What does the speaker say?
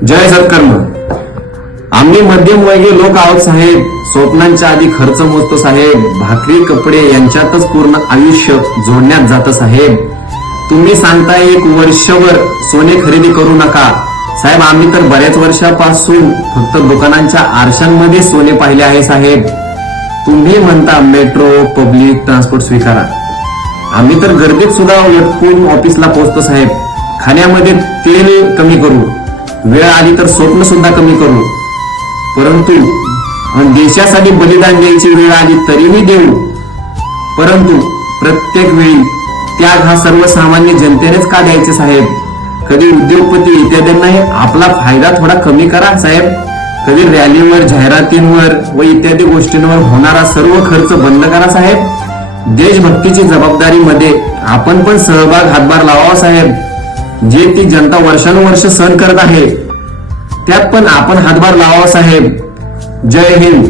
जय सत्कर्म. आम्ही मध्यमवर्गीय लोक आहोत साहेब. स्वप्नांच्या आधी खर्च मोजतो साहेब. भाकरी कपडे यांच्यातच पूर्ण आयुष्य जोडण्यात जातं साहेब. तुम्ही सांगताय एक वर्षभर सोने खरेदी करू नका साहेब. आम्ही तर बऱ्याच वर्षापासून फक्त दुकानांच्या आरशांमध्ये सोने पाहिले आहे साहेब. तुम्ही म्हणता मेट्रो पब्लिक ट्रान्सपोर्ट स्वीकारा. आम्ही तर गर्दीत सुद्धा लटकून ऑफिसला पोहोचतो साहेब. खाण्यामध्ये तेल कमी करू, वेळ आली तर स्वप्न सुद्धा कमी करू, परंतु देशासाठी बलिदान द्यायची वेळ आली तरीही देऊ. परंतु प्रत्येक वेळी त्याग हा सर्वसामान्य जनतेनेच का द्यायचे साहेब? कधी उद्योगपती इत्यादींनाही आपला फायदा थोडा कमी करा साहेब. कधी रॅलीवर, जाहिरातींवर व इत्यादी गोष्टींवर होणारा सर्व खर्च बंद करा साहेब. देशभक्तीची जबाबदारीमध्ये आपण पण सहभाग हातभार लावावा साहेब. जे ती जनता वर्षानुवर्ष सहन करत आहे त्यात पण आपण हातभार लावावा साहेब. जय हिंद.